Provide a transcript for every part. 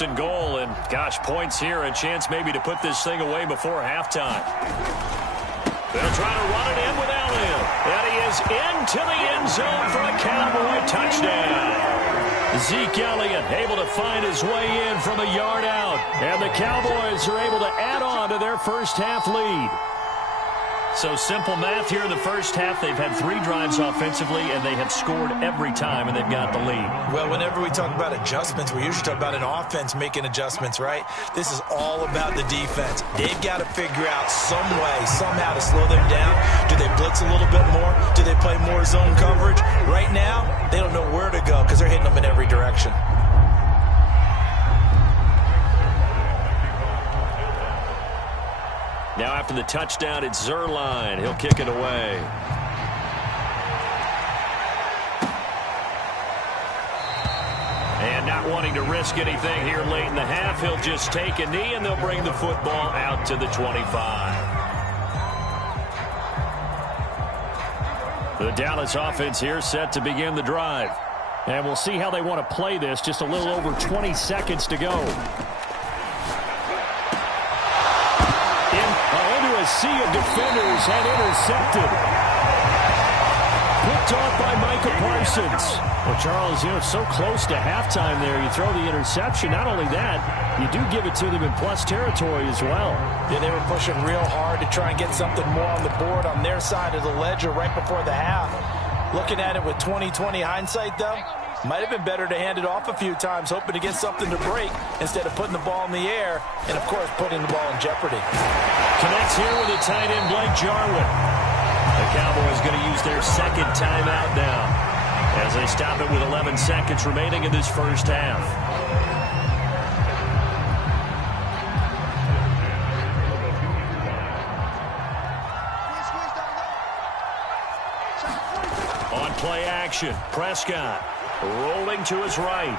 And goal, and gosh, points here, a chance maybe to put this thing away before halftime. They'll try to run it in with Elliott, and he is into the end zone for a Cowboy touchdown. Zeke Elliott able to find his way in from a yard out, and the Cowboys are able to add on to their first half lead. So simple math here in the first half. They've had 3 drives offensively, and they have scored every time, and they've got the lead. Well, whenever we talk about adjustments, we usually talk about an offense making adjustments, right? This is all about the defense. They've got to figure out some way, somehow to slow them down. Do they blitz a little bit more? Do they play more zone coverage? Right now, they don't know where to go because they're hitting them in every direction. Now after the touchdown, it's Zerline. He'll kick it away. And not wanting to risk anything here late in the half, he'll just take a knee, and they'll bring the football out to the 25. The Dallas offense here set to begin the drive. And we'll see how they want to play this. Just a little over 20 seconds to go. A sea of defenders and intercepted. Picked off by Micah Parsons. Well, Charles, so close to halftime there. You throw the interception. Not only that, you do give it to them in plus territory as well. Yeah, they were pushing real hard to try and get something more on the board on their side of the ledger right before the half. Looking at it with 20/20 hindsight, though, might have been better to hand it off a few times, hoping to get something to break instead of putting the ball in the air and, of course, putting the ball in jeopardy. Connects here with a tight end, Blake Jarwin. The Cowboys going to use their second timeout now as they stop it with 11 seconds remaining in this first half. On play action, Prescott rolling to his right.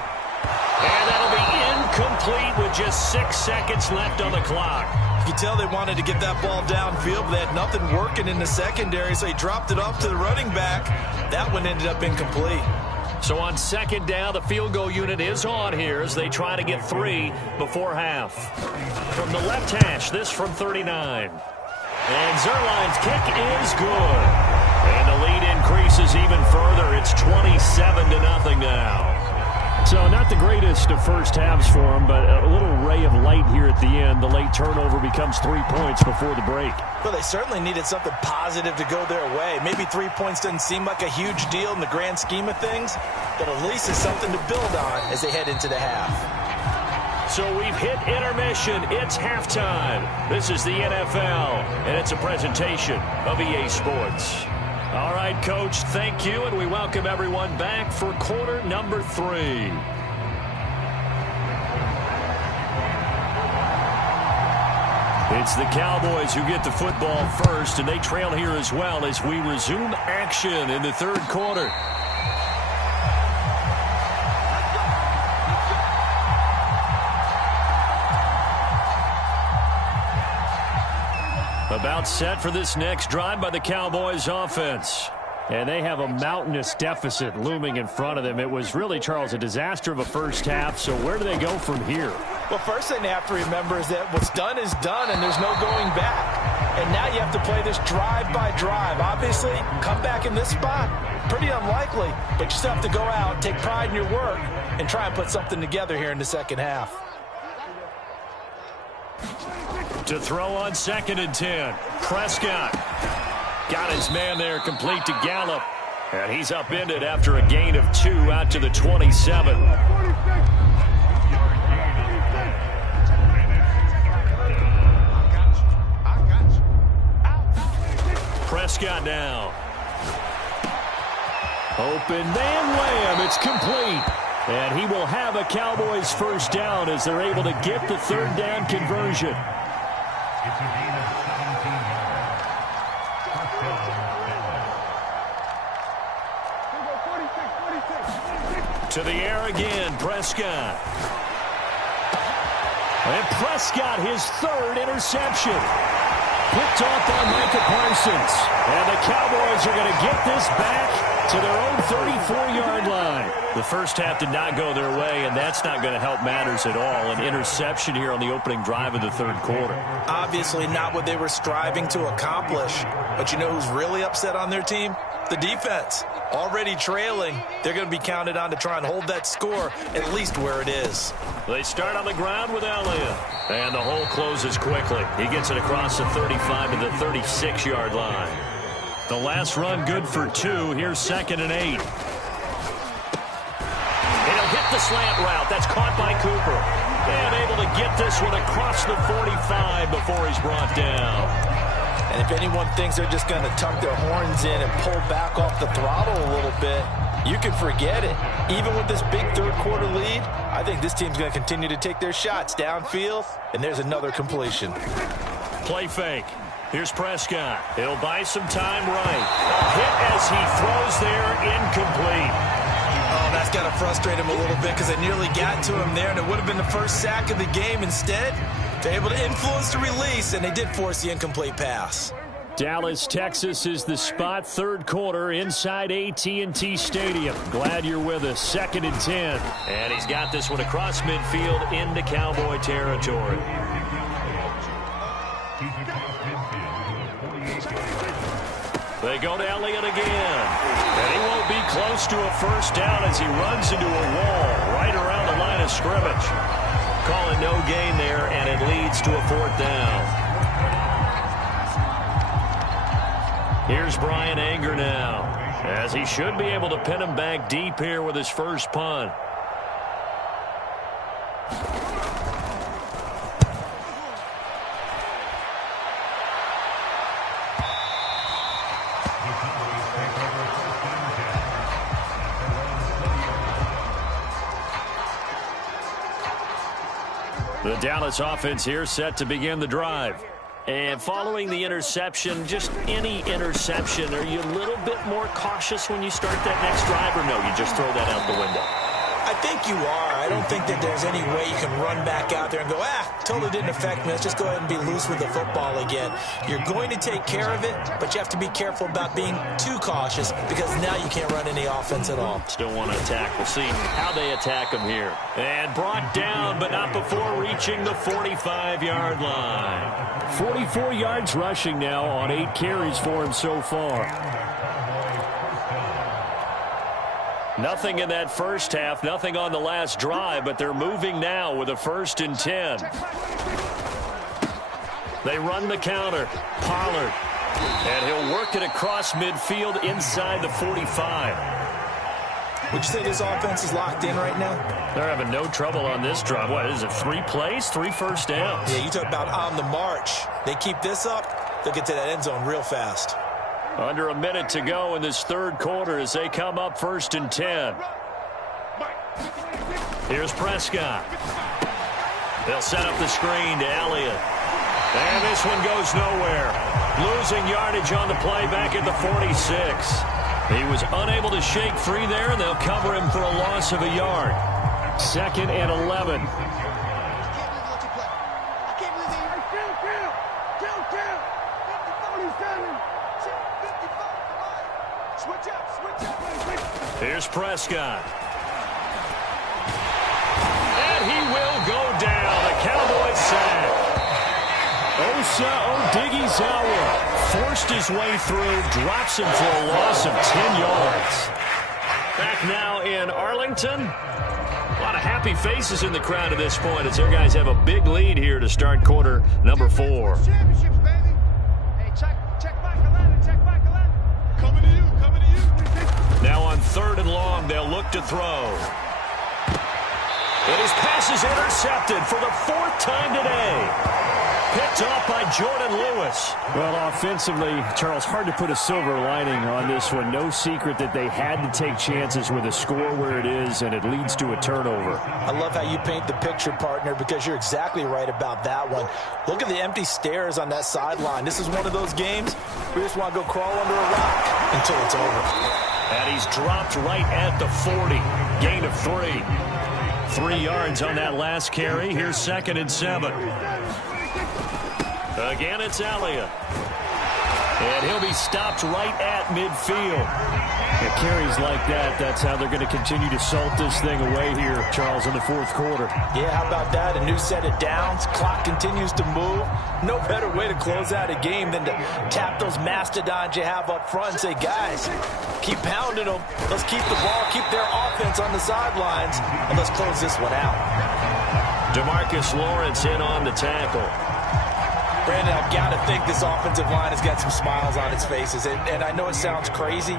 And that'll be incomplete with just 6 seconds left on the clock. You can tell they wanted to get that ball downfield, but they had nothing working in the secondary, so he dropped it off to the running back. That one ended up incomplete. So on second down, the field goal unit is on here as they try to get 3 before half. From the left hash, this from 39. And Zerline's kick is good. And the lead increases even further. It's 27-0 now. So not the greatest of first halves for him, but a little ray of light here at the end. The late turnover becomes 3 points before the break. Well, they certainly needed something positive to go their way. Maybe 3 points doesn't seem like a huge deal in the grand scheme of things, but at least it's something to build on as they head into the half. So we've hit intermission. It's halftime. This is the NFL, and it's a presentation of EA Sports. All right, Coach, thank you, and we welcome everyone back for quarter number 3. It's the Cowboys who get the football first, and they trail here as well as we resume action in the third quarter. About set for this next drive by the Cowboys offense. And they have a mountainous deficit looming in front of them. It was really, Charles, a disaster of a first half. So where do they go from here? Well, first thing they have to remember is that what's done is done, and there's no going back. And now you have to play this drive by drive. Obviously, come back in this spot, pretty unlikely. But you still have to go out, take pride in your work, and try and put something together here in the second half. To throw on 2nd and 10. Prescott got his man there complete to Gallup. And he's upended after a gain of 2 out to the 27. Prescott now. Open man Lamb. It's complete. And he will have a Cowboys first down as they're able to get the third down conversion. To the air again, Prescott. And Prescott, his 3rd interception. Picked off by Micah Parsons. And the Cowboys are going to get this back to their own 34-yard line. The first half did not go their way, and that's not going to help matters at all. An interception here on the opening drive of the third quarter. Obviously not what they were striving to accomplish. But you know who's really upset on their team? The defense. Already trailing. They're going to be counted on to try and hold that score at least where it is. They start on the ground with Elliott. And the hole closes quickly. He gets it across the 35 to the 36-yard line. The last run good for 2. Here's 2nd and 8. He'll hit the slant route. That's caught by Cooper. And able to get this one across the 45 before he's brought down. And if anyone thinks they're just going to tuck their horns in and pull back off the throttle a little bit, you can forget it. Even with this big third-quarter lead, I think this team's going to continue to take their shots downfield, and there's another completion. Play fake. Here's Prescott. He'll buy some time right. A hit as he throws there, incomplete. Oh, that's got to frustrate him a little bit because they nearly got to him there, and it would have been the first sack of the game. Instead, they're able to influence the release, and they did force the incomplete pass. Dallas, Texas is the spot. Third quarter inside AT&T Stadium. Glad you're with us. 2nd and 10. And he's got this one across midfield into Cowboy territory. They go to Elliott again. And he won't be close to a first down as he runs into a wall right around the line of scrimmage. Calling no gain there, and it leads to a 4th down. Here's Brian Anger now, as he should be able to pin him back deep here with his first punt. The Dallas offense here set to begin the drive. And following the interception, just any interception, are you a little bit more cautious when you start that next drive, or no, you just throw that out the window? I think you are. I don't think that there's any way you can run back out there and go, totally didn't affect me. Let's just go ahead and be loose with the football again. You're going to take care of it, but you have to be careful about being too cautious because now you can't run any offense at all. Still want to attack. We'll see how they attack him here. And brought down, but not before reaching the 45-yard line. 44 yards rushing now on 8 carries for him so far. Nothing in that first half, nothing on the last drive, but they're moving now with a 1st and 10. They run the counter. Pollard. And he'll work it across midfield inside the 45. Would you say this offense is locked in right now? They're having no trouble on this drive. What is it, 3 plays, 3 first downs? Yeah, you talk about on the march. They keep this up, they'll get to that end zone real fast. Under a minute to go in this third quarter as they come up 1st and 10. Here's Prescott. They'll set up the screen to Elliott. And this one goes nowhere. Losing yardage on the play back at the 46. He was unable to shake free there, and they'll cover him for a loss of a yard. 2nd and 11. Here's Prescott. And he will go down. A Cowboys sack. Osa Odighizuwa forced his way through, drops him for a loss of 10 yards. Back now in Arlington. A lot of happy faces in the crowd at this point as their guys have a big lead here to start quarter number 4. Championships, baby. Hey, check back 11, check back 11. Coming to you, coming to you. Now on 3rd and long, they'll look to throw. And his pass is intercepted for the 4th time today. Picked off by Jordan Lewis. Well, offensively, Charles, hard to put a silver lining on this one. No secret that they had to take chances with a score where it is, and it leads to a turnover. I love how you paint the picture, partner, because you're exactly right about that one. Look at the empty stares on that sideline. This is one of those games where you just want to go crawl under a rock until it's over. And he's dropped right at the 40. Gain of 3. 3 yards on that last carry. Here's 2nd and 7. Again, it's Elliott. And he'll be stopped right at midfield. It carries like that. That's how they're going to continue to salt this thing away here, Charles, in the fourth quarter. Yeah, how about that? A new set of downs. Clock continues to move. No better way to close out a game than to tap those mastodons you have up front and say, guys, keep pounding them. Let's keep the ball, keep their offense on the sidelines, and let's close this one out. DeMarcus Lawrence in on the tackle. Brandon, I've got to think this offensive line has got some smiles on its faces. And I know it sounds crazy,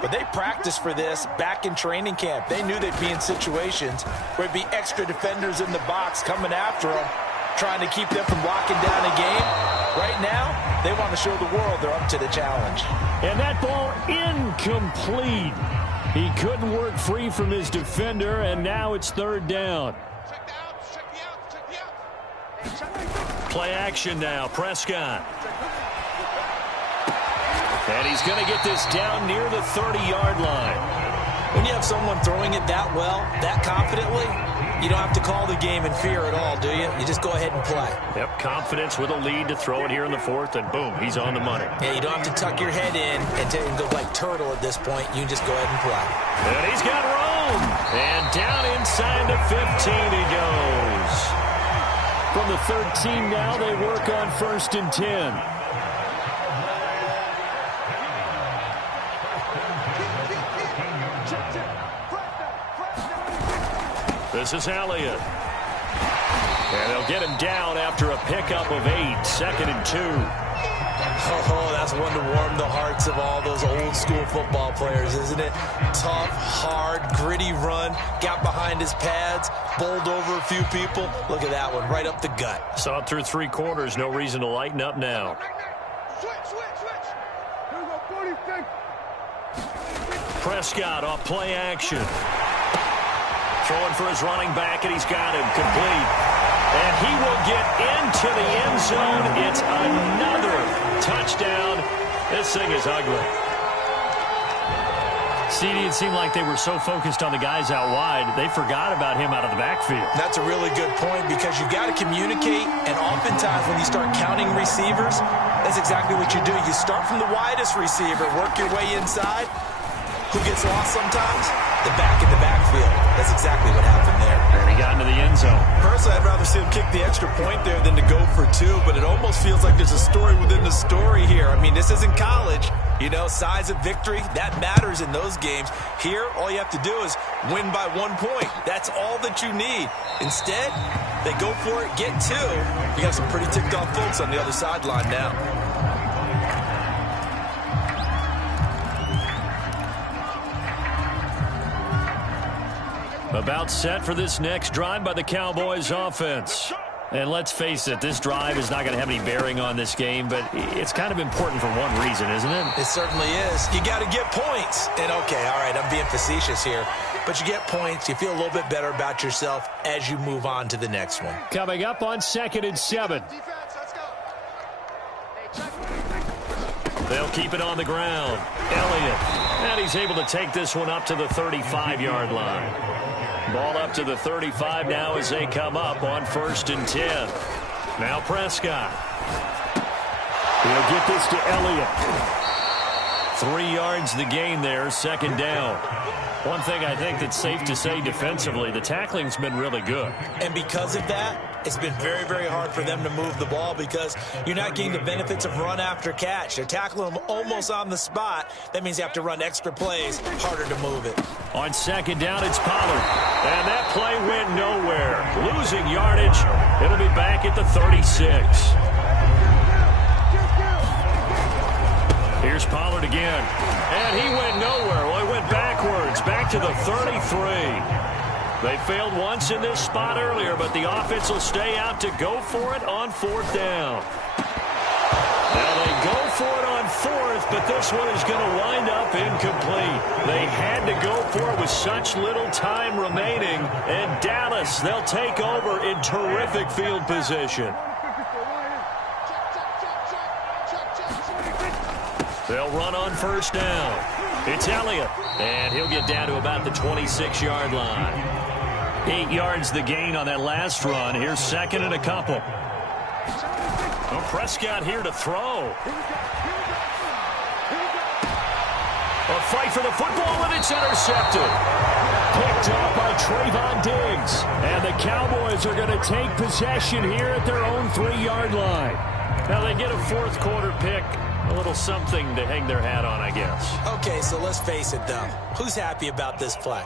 but they practiced for this back in training camp. They knew they'd be in situations where there'd be extra defenders in the box coming after them, trying to keep them from locking down a game. Right now, they want to show the world they're up to the challenge. And that ball incomplete. He couldn't work free from his defender, and now it's third down. Play action now, Prescott. And he's going to get this down near the 30-yard line. When you have someone throwing it that well, that confidently, you don't have to call the game in fear at all, do you? You just go ahead and play. Yep, confidence with a lead to throw it here in the fourth, and boom, he's on the money. Yeah, you don't have to tuck your head in and go like turtle at this point. You can just go ahead and play. And he's got room. And down inside the 15 he goes. From the 13 now, they work on 1st and 10. This is Elliott. And they'll get him down after a pickup of 8, 2nd and 2. Oh, that's one to warm the hearts of all those old-school football players, isn't it? Tough, hard, gritty run, got behind his pads, bowled over a few people. Look at that one, right up the gut. Saw it through 3 quarters, no reason to lighten up now. Prescott off play action. Throwing for his running back, and he's got him complete. And he will get into the end zone. It's another touchdown. This thing is ugly. CD, it seemed like they were so focused on the guys out wide, they forgot about him out of the backfield. That's a really good point because you've got to communicate, and oftentimes when you start counting receivers, that's exactly what you do. You start from the widest receiver, work your way inside. Who gets lost sometimes? The back in the backfield. That's exactly what happened there. And he got into the end zone. Personally, I'd rather see him kick the extra point there than to go for 2, but it almost feels like there's a story within the story here. I mean, this isn't college. You know, size of victory, that matters in those games. Here, all you have to do is win by 1 point. That's all that you need. Instead, they go for it, get 2. You got some pretty ticked-off folks on the other sideline now. About set for this next drive by the Cowboys offense. And let's face it, this drive is not going to have any bearing on this game, but it's kind of important for one reason, isn't it? It certainly is. You got to get points. And okay, all right, I'm being facetious here, but you get points, you feel a little bit better about yourself as you move on to the next one. Coming up on 2nd and 7. They'll keep it on the ground. Elliott, and he's able to take this one up to the 35-yard line. Ball up to the 35 now as they come up on 1st and 10. Now Prescott. He'll get this to Elliott. 3 yards the gain there, 2nd down. One thing I think that's safe to say defensively, the tackling's been really good. And because of that, it's been very, very hard for them to move the ball because you're not getting the benefits of run after catch. They're tackling them almost on the spot. That means you have to run extra plays, harder to move it. On 2nd down, it's Pollard. And that play went nowhere. Losing yardage. It'll be back at the 36. Here's Pollard again. And he went nowhere. Well, he went backwards, back to the 33. They failed once in this spot earlier, but the offense will stay out to go for it on 4th down. Now they go for it on 4th, but this one is going to wind up incomplete. They had to go for it with such little time remaining. And Dallas, they'll take over in terrific field position. They'll run on 1st down. It's Elliott, and he'll get down to about the 26-yard line. 8 yards the gain on that last run. Here's 2nd and a couple. Well, Prescott here to throw. A fight for the football, and it's intercepted. Picked up by Trayvon Diggs. And the Cowboys are going to take possession here at their own 3-yard line. Now they get a fourth-quarter pick. A little something to hang their hat on, I guess. Okay, so let's face it, though. Who's happy about this play?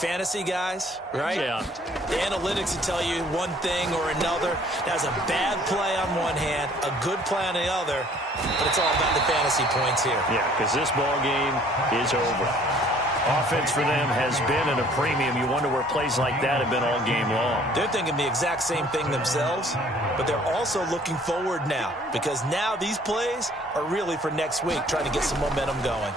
Fantasy guys, right? Yeah. The analytics will tell you one thing or another. That's a bad play on one hand, a good play on the other, but it's all about the fantasy points here. Yeah, because this ball game is over. Offense for them has been at a premium. You wonder where plays like that have been all game long. They're thinking the exact same thing themselves, but they're also looking forward now, because now these plays are really for next week, trying to get some momentum going.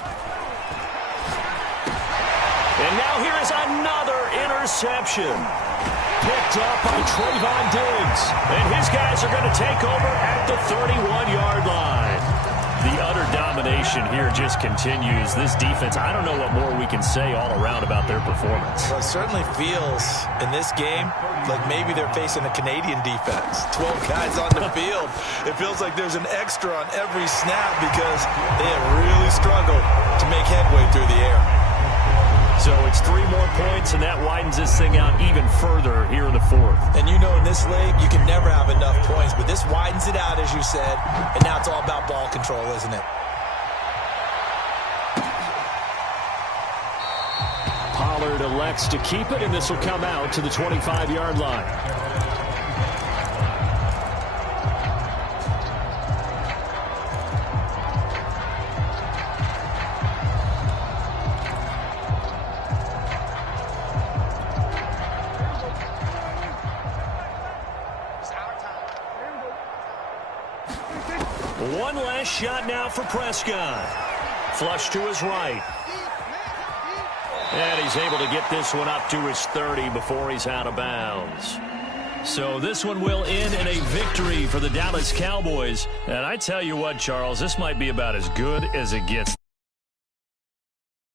And now here is another interception. Picked up by Trayvon Diggs. And his guys are going to take over at the 31-yard line. The utter domination here just continues. This defense, I don't know what more we can say all around about their performance. Well, it certainly feels in this game like maybe they're facing a Canadian defense. 12 guys on the field. It feels like there's an extra on every snap because they have really struggled to make headway through the air. So it's 3 more points, and that widens this thing out even further here in the fourth. And you know in this league, you can never have enough points, but this widens it out, as you said, and now it's all about ball control, isn't it? Pollard elects to keep it, and this will come out to the 25-yard line. One last shot now for Prescott. Flush to his right. And he's able to get this one up to his 30 before he's out of bounds. So this one will end in a victory for the Dallas Cowboys. And I tell you what, Charles, this might be about as good as it gets.